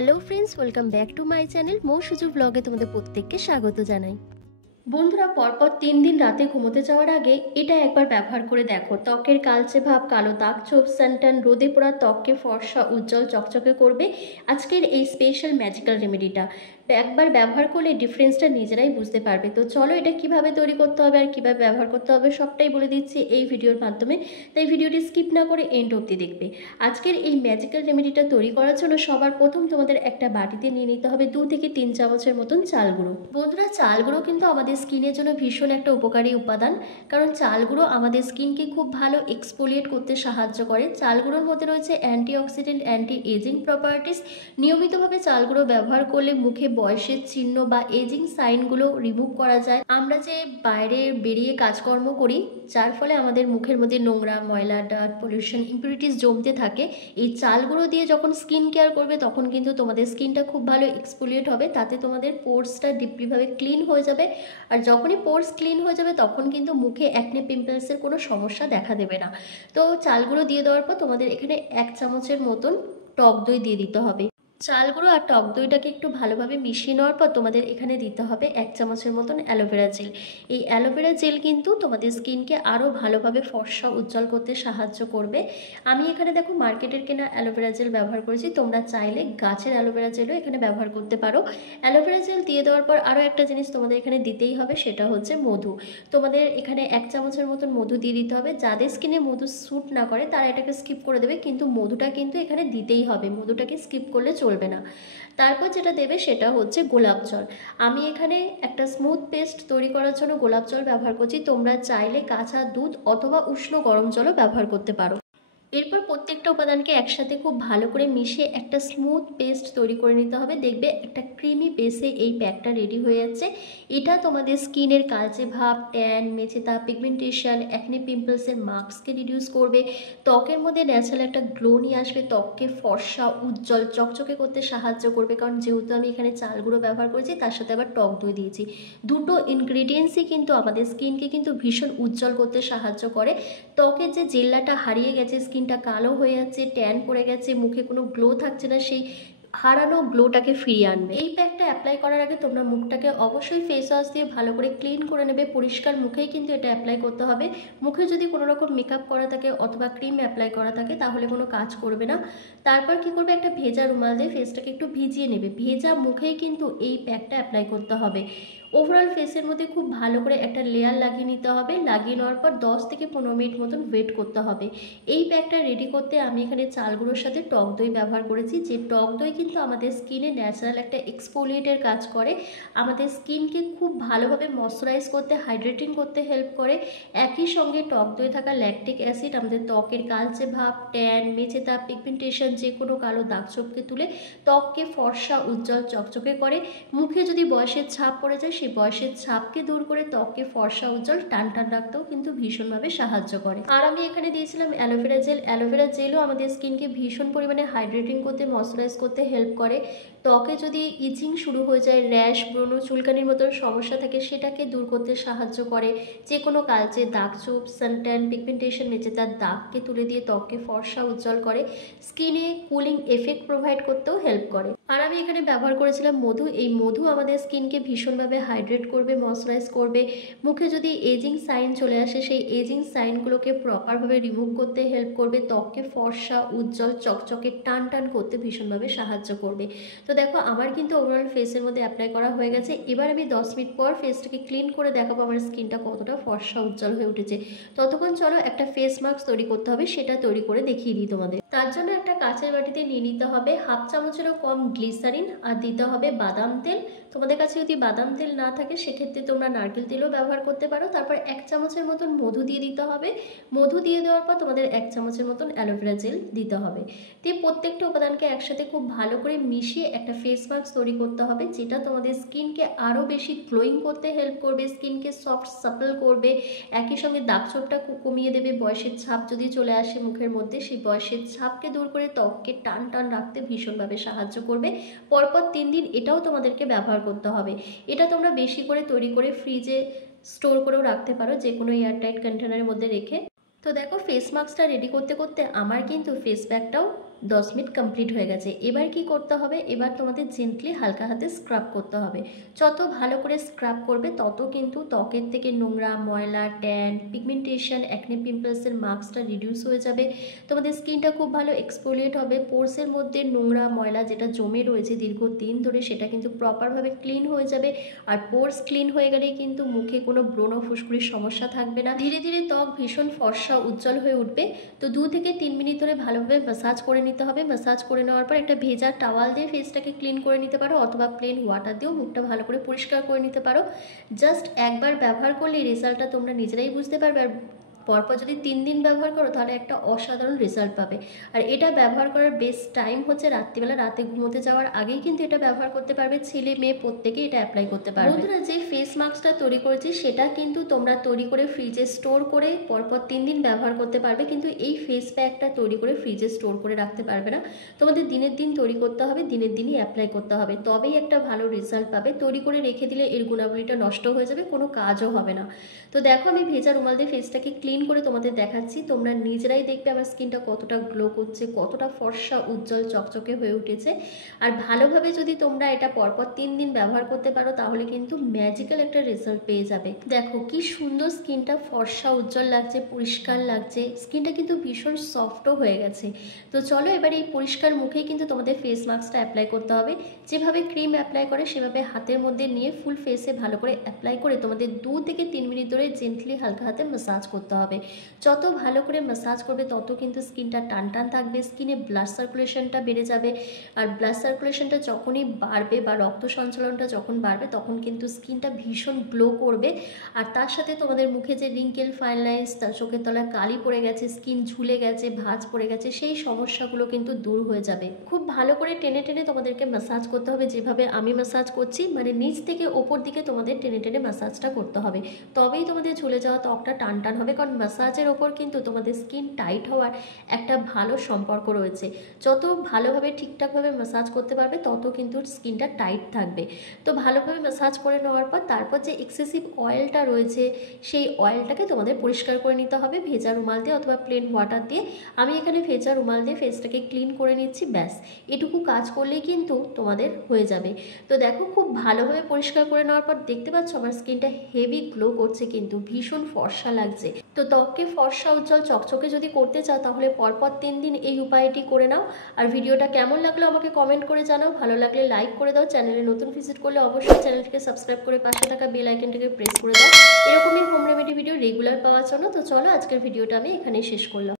Hello friends, welcome back to my channel. Mo Suju ব্লগে তোমাদের প্রত্যেককে স্বাগত জানাই। বন্ধুরা, পরপর 3 দিন রাতে ঘুমোতে যাওয়ার আগে এটা একবার ব্যবহার করে দেখো। ত্বকের কালচে ভাব, কালো দাগ ছোপ, সানট্যান, রোদে পোড়া ত্বককে ফর্সা উজ্জ্বল চকচকে করবে আজকের এই স্পেশাল ম্যাজিক্যাল রেমেডিটা। একবার ব্যবহার করলে ডিফারেন্সটা নিজেরাই বুঝতে পারবে। তো চলো এটা কিভাবে তৈরি করতে হবে আর কিভাবে ব্যবহার করতে হবে সবটাই বলে দিচ্ছি এই ভিডিওর মাধ্যমে, তাই ভিডিওটি স্কিপ না করে এন্ড অবধি দেখবে। আজকের এই ম্যাজিক্যাল রেমেডিটা তৈরি করার জন্য সবার প্রথম তোমাদের একটা বাটিতে নিয়ে নিতে হবে 2 থেকে 3 চামচের মতন চাল গুঁড়ো। বন্ধুরা, চাল গুঁড়ো কিন্তু আমাদের স্কিনের জন্য ভীষণ একটা উপকারী উপাদান, কারণ চাল গুঁড়ো আমাদের স্কিনকে খুব ভালো এক্সফোলিয়েট করতে সাহায্য করে। চাল গুঁড়োর মধ্যে রয়েছে অ্যান্টিঅক্সিডেন্ট, অ্যান্টি এজিং প্রপার্টিস। নিয়মিতভাবে চাল গুঁড়ো ব্যবহার করলে মুখে বয়সের চিহ্ন বা এজিং সাইনগুলো রিমুভ করা যায়। আমরা যে বাইরে বেরিয়ে কাজকর্ম করি, যার ফলে আমাদের মুখের মধ্যে নোংরা, ময়লা, ডার্ট, পলিউশন, ইম্পিউরিটিস জমতে থাকে, এই চাল গুঁড়ো দিয়ে যখন স্কিন কেয়ার করবে তখন কিন্তু তোমাদের স্কিনটা খুব ভালো এক্সফোলিয়েট হবে। তাতে তোমাদের পোর্সটা ডিপলিভাবে ক্লিন হয়ে যাবে। আর যখনই পোর্স ক্লিন হয়ে যাবে তখন কিন্তু মুখে অ্যাকনে পিম্পলসের কোনো সমস্যা দেখা দেবে না। তো চাল গুঁড়ো দিয়ে দেওয়ার পর তোমাদের এখানে 1 চামচের মতন টক দই দিয়ে দিতে হবে। চাল গুঁড়ো আর টক দইটাকে একটু ভালোভাবে মিশিয়ে নেওয়ার পর তোমাদের এখানে দিতে হবে 1 চামচের মতন অ্যালোভেরা জেল। এই অ্যালোভেরা জেল কিন্তু তোমাদের স্কিনকে আরও ভালোভাবে ফর্সা উজ্জ্বল করতে সাহায্য করবে। আমি এখানে দেখো মার্কেটের কেনা অ্যালোভেরা জেল ব্যবহার করেছি, তোমরা চাইলে গাছের অ্যালোভেরা জেলও এখানে ব্যবহার করতে পারো। অ্যালোভেরা জেল দিয়ে দেওয়ার পর আরও একটা জিনিস তোমাদের এখানে দিতেই হবে, সেটা হচ্ছে মধু। তোমাদের এখানে 1 চামচের মতন মধু দিয়ে দিতে হবে। যাদের স্কিনে মধু স্যুট না করে তারা এটাকে স্কিপ করে দেবে, কিন্তু মধুটা কিন্তু এখানে দিতেই হবে, মধুটাকে স্কিপ করলে চলবে না। তারপর যেটা দেবে সেটা হচ্ছে গোলাপ জল। আমি এখানে একটা স্মুথ পেস্ট তৈরি করার জন্য গোলাপ জল ব্যবহার করছি, তোমরা চাইলে কাঁচা দুধ অথবা উষ্ণ গরম জলও ব্যবহার করতে পারো। এরপর প্রত্যেকটা উপাদানকে একসাথে খুব ভালো করে মিশিয়ে একটা স্মুথ পেস্ট তৈরি করে নিতে হবে। দেখবে একটা ক্রিমি বেসে এই প্যাকটা রেডি হয়ে যাচ্ছে। এটা তোমাদের স্কিনের কালচে ভাব, ট্যান, মেচেতা, পিগমেন্টেশন, অ্যাকনে পিম্পলসের মার্কসকে রিডিউস করবে। ত্বকের মধ্যে ন্যাচারাল একটা গ্লো নিয়ে আসবে, ত্বককে ফর্সা উজ্জ্বল চকচকে করতে সাহায্য করবে। কারণ যেহেতু আমি এখানে চাল গুঁড়ো ব্যবহার করেছি, তার সাথে আবার টক দই দিয়েছি, দুটো ইনগ্রিডিয়েন্টসই কিন্তু আমাদের স্কিনকে কিন্তু ভীষণ উজ্জ্বল করতে সাহায্য করে। ত্বকের যে জেল্লাটা হারিয়ে গেছে, স্কিনটা কালো হয়ে যাচ্ছে, ট্যান পড়ে গেছে, মুখে কোনো গ্লো থাকছে না, সেই হারানো গ্লোটাকে ফিরিয়ে আনবে। এই প্যাকটা অ্যাপ্লাই করার আগে তোমরা মুখটাকে অবশ্যই ফেস ওয়াশ দিয়ে ভালো করে ক্লিন করে নেবে। পরিষ্কার মুখেই কিন্তু এটা অ্যাপ্লাই করতে হবে। মুখে যদি কোনো রকম মেকআপ করা থাকে অথবা ক্রিম অ্যাপ্লাই করা থাকে তাহলে কোনো কাজ করবে না। তারপর কি করবে, একটা ভেজা রুমাল দিয়ে ফেসটাকে একটু ভিজিয়ে নেবে। ভেজা মুখেই কিন্তু এই প্যাকটা অ্যাপ্লাই করতে হবে। ওভারঅল ফেসের মধ্যে খুব ভালো করে একটা লেয়ার লাগিয়ে নিতে হবে। লাগিয়ে নেওয়ার পর 10 থেকে 15 মিনিট মতন ওয়েট করতে হবে। এই প্যাকটা রেডি করতে আমি এখানে চাল গুঁড়োর সাথে টক দই ব্যবহার করেছি। যে টক দই কিন্তু আমাদের স্কিনে ন্যাচারাল একটা এক্সফোলিয়েটের কাজ করে, আমাদের স্কিনকে খুব ভালোভাবে ময়শ্চারাইজ করতে, হাইড্রেটিং করতে হেল্প করে। একই সঙ্গে টক দই থাকা ল্যাকটিক অ্যাসিড আমাদের ত্বকের কালচে ভাব, ট্যান, মেচেতা, পিগমেন্টেশন, যে কোনো কালো দাগ ছোপকে তুলে ত্বককে ফর্সা উজ্জ্বল চকচকে করে। মুখে যদি বয়সের ছাপ পড়ে যায় সেই বয়সের ছাপকে দূর করে ত্বককে ফর্সা উজ্জ্বল টান টান রাখতেও কিন্তু ভীষণভাবে সাহায্য করে। আর আমি এখানে দিয়েছিলাম অ্যালোভেরা জেল। অ্যালোভেরা জেলও আমাদের স্কিনকে ভীষণ পরিমাণে হাইড্রেটিং করতে, ময়শ্চারাইজ করতে হেল্প করে। ত্বকে যদি ইচিং শুরু হয়ে যায়, র্যাশ, ব্রণ, চুলকানির মতন সমস্যা থাকে, সেটাকে দূর করতে সাহায্য করে। যে কোনো কালচে দাগ ছোপ, সানট্যান, পিগমেন্টেশন, মেচেতার দাগকে তুলে দিয়ে ত্বককে ফর্সা উজ্জ্বল করে। স্কিনে কুলিং এফেক্ট প্রোভাইড করতেও হেল্প করে। আর আমি এখানে ব্যবহার করেছিলাম মধু। এই মধু আমাদের স্কিনকে ভীষণভাবে হাইড্রেট করবে, ময়শ্চারাইজ করবে। মুখে যদি এজিং সাইন চলে আসে সেই এজিং সাইনগুলোকে প্রপারভাবে রিমুভ করতে হেল্প করবে। ত্বককে ফর্সা উজ্জ্বল চকচকে টান টান করতে ভীষণভাবে সাহায্য করবে। তো দেখো আমার কিন্তু ওভারঅল ফেসের মধ্যে অ্যাপ্লাই করা হয়ে গেছে। এবার আমি 10 মিনিট পর ফেসটাকে ক্লিন করে দেখাবো আমার স্কিনটা কতটা ফর্সা উজ্জ্বল হয়ে উঠেছে। ততক্ষণ চলো একটা ফেস মাস্ক তৈরি করতে হবে, সেটা তৈরি করে দেখিয়ে দিই তোমাদের। তার জন্য একটা কাঁচের বাটিতে নিয়ে নিতে হবে 1/2 চামচেরও কম গ্লিসারিন, আর দিতে হবে বাদাম তেল। তোমাদের কাছে যদি বাদাম তেল না থাকে সেক্ষেত্রে তোমরা নারকেল তেলও ব্যবহার করতে পারো। তারপর 1 চামচের মতন মধু দিয়ে দিতে হবে। মধু দিয়ে দেওয়ার পর তোমাদের 1 চামচের মতন অ্যালোভেরা জেল দিতে হবে। দিয়ে প্রত্যেকটা উপাদানকে একসাথে খুব ভালো করে মিশিয়ে একটা ফেস মাস্ক তৈরি করতে হবে, যেটা তোমাদের স্কিনকে আরও বেশি গ্লোয়িং করতে হেল্প করবে, স্কিনকে সফট সাপল করবে। একই সঙ্গে দাগ ছোপটা কমিয়ে দেবে। বয়সের ছাপ যদি চলে আসে মুখের মধ্যে, সেই বয়সের ছাপকে দূর করে ত্বককে টান টান রাখতে ভীষণভাবে সাহায্য করবে। পরপর 3 দিন এটাও তোমাদেরকে ব্যবহার করতে হবে। এটা তোমরা বেশি করে তৈরি করে ফ্রিজে স্টোর করেও রাখতে পারো, যে কোনো এয়ারটাইট কন্টেনারের মধ্যে রেখে। তো দেখো ফেস মাস্কটা রেডি করতে করতে আমার কিন্তু ফেস প্যাকটাও 10 মিনিট কমপ্লিট হয়ে গেছে। এবার কি করতে হবে, এবার তোমাদের জেন্টলি হালকা হাতে স্ক্রাব করতে হবে। যত ভালো করে স্ক্রাব করবে তত কিন্তু ত্বকের থেকে নোংরা, ময়লা, ট্যান, পিগমেন্টেশন, অ্যাকনে, পিম্পলসের মার্কসটা রিডিউস হয়ে যাবে। তোমাদের স্কিনটা খুব ভালো এক্সফোলিয়েট হবে। পোরসের মধ্যে নোংরা, ময়লা যেটা জমে রয়েছে দীর্ঘদিন ধরে সেটা কিন্তু প্রপারভাবে ক্লিন হয়ে যাবে। আর পোরস ক্লিন হয়ে গেলেই কিন্তু মুখে কোনো ব্রণ, ফুসকুড়ির সমস্যা থাকবে না। ধীরে ধীরে ত্বক ভীষণ ফর্সা, উজ্জ্বল হয়ে উঠবে। তো 2 থেকে 3 মিনিট ধরে ভালোভাবে ম্যাসাজ করে নিতে হবে। ম্যাসাজ করে নেওয়ার পর একটা ভেজা টাওয়াল দিয়ে ফেসটাকে ক্লিন করে নিতে পারো, অথবা প্লেন ওয়াটার দিয়েও মুখটা ভালো করে পরিষ্কার করে নিতে পারো। জাস্ট একবার ব্যবহার করলেই রেজাল্টটা তোমরা নিজেরাই বুঝতে পারবে। আর পরপর যদি 3 দিন ব্যবহার করো তাহলে একটা অসাধারণ রেজাল্ট পাবে। আর এটা ব্যবহার করার বেস্ট টাইম হচ্ছে রাত্রিবেলা, রাতে ঘুমোতে যাওয়ার আগেই কিন্তু এটা ব্যবহার করতে পারবে। ছেলে মেয়ে প্রত্যেকেই এটা অ্যাপ্লাই করতে পারবে। বন্ধুরা, যে ফেস মাস্কটা তৈরি করেছি সেটা কিন্তু তোমরা তৈরি করে ফ্রিজে স্টোর করে পরপর 3 দিন ব্যবহার করতে পারবে, কিন্তু এই ফেস প্যাকটা তৈরি করে ফ্রিজে স্টোর করে রাখতে পারবে না। তোমাদের দিনের দিন তৈরি করতে হবে, দিনের দিনই অ্যাপ্লাই করতে হবে, তবেই একটা ভালো রেজাল্ট পাবে। তৈরি করে রেখে দিলে এর গুণাবলীটা নষ্ট হয়ে যাবে, কোনো কাজও হবে না। তো দেখো, আমি ভেজা রুমাল দিয়ে ফেসটাকে ক্লিন করে তোমাদের দেখাচ্ছি। তোমরা নিজেরাই দেখবে আমার স্কিনটা কতটা গ্লো করছে, কতটা ফর্সা, উজ্জ্বল, চকচকে হয়ে উঠেছে। আর ভালোভাবে যদি তোমরা এটা পরপর 3 দিন ব্যবহার করতে পারো তাহলে কিন্তু ম্যাজিক্যাল একটা রেজাল্ট পেয়ে যাবে। দেখো কি সুন্দর স্কিনটা ফর্সা, উজ্জ্বল লাগছে, পরিষ্কার লাগছে। স্কিনটা কিন্তু ভীষণ সফটও হয়ে গেছে। তো চলো এবার এই পরিষ্কার মুখেই কিন্তু তোমাদের ফেস মাস্কটা অ্যাপ্লাই করতে হবে। যেভাবে ক্রিম অ্যাপ্লাই করে সেভাবে হাতের মধ্যে নিয়ে ফুল ফেসে ভালো করে অ্যাপ্লাই করে তোমাদের 2 থেকে 3 মিনিট ধরে জেন্টলি হালকা হাতে ম্যাসাজ করতে হবে। যত ভালো করে ম্যাসাজ করবে তত কিন্তু স্কিনটা টান টান থাকবে, স্কিনে ব্লাড সার্কুলেশনটা বেড়ে যাবে। আর ব্লাড সার্কুলেশনটা যখনই বাড়বে বা রক্ত সঞ্চালনটা যখন বাড়বে তখন কিন্তু স্কিনটা ভীষণ গ্লো করবে। আর তার সাথে তোমাদের মুখে যে রিঙ্কেল, ফাইন লাইন্স, তার চোখের তলায় কালি পড়ে গেছে, স্কিন ঝুলে গেছে, ভাঁজ পড়ে গেছে, সেই সমস্যাগুলো কিন্তু দূর হয়ে যাবে। খুব ভালো করে টেনে টেনে তোমাদেরকে ম্যাসাজ করতে হবে, যেভাবে আমি ম্যাসাজ করছি, মানে নিচ থেকে ওপর দিকে তোমাদের টেনে টেনে ম্যাসাজটা করতে হবে। তবেই তোমাদের ঝুলে যাওয়া ত্বকটা টান টান হবে, কারণ ম্যাসাজের ওপর কিন্তু তোমাদের স্কিন টাইট হওয়ার একটা ভালো সম্পর্ক রয়েছে। যত ভালোভাবে ঠিকঠাকভাবে ম্যাসাজ করতে পারবে তত কিন্তু স্কিনটা টাইট থাকবে। তো ভালোভাবে ম্যাসাজ করে নেওয়ার পর তারপর যে এক্সেসিভ অয়েলটা রয়েছে সেই অয়েলটাকে তোমাদের পরিষ্কার করে নিতে হবে ভেজা রুমাল দিয়ে অথবা প্লেন ওয়াটার দিয়ে। আমি এখানে ভেজা রুমাল দিয়ে ফেসটাকে ক্লিন করে নিচ্ছি, ব্যাস এটুকু কাজ করলেই কিন্তু তোমাদের হয়ে যাবে। তো দেখো, খুব ভালোভাবে পরিষ্কার করে নেওয়ার পর দেখতে পাচ্ছ আমার স্কিনটা হেভি গ্লো করছে, কিন্তু ভীষণ ফর্সা লাগছে। তো ত্বককে ফর্সা, উজ্জ্বল, চকচকে যদি করতে চাও তাহলে পরপর 3 দিন এই উপায়টি করে নাও। আর ভিডিওটা কেমন লাগলো আমাকে কমেন্ট করে জানাও। ভালো লাগলে লাইক করে দাও। চ্যানেলে নতুন ভিজিট করলে অবশ্যই চ্যানেলটিকে সাবস্ক্রাইব করে পাশে থাকা বেল আইকনটাকে প্রেস করে দাও এরকমই হোম রেমেডি ভিডিও রেগুলার পাওয়ার জন্য। তো চলো, আজকের ভিডিওটা আমি এখানেই শেষ করলাম।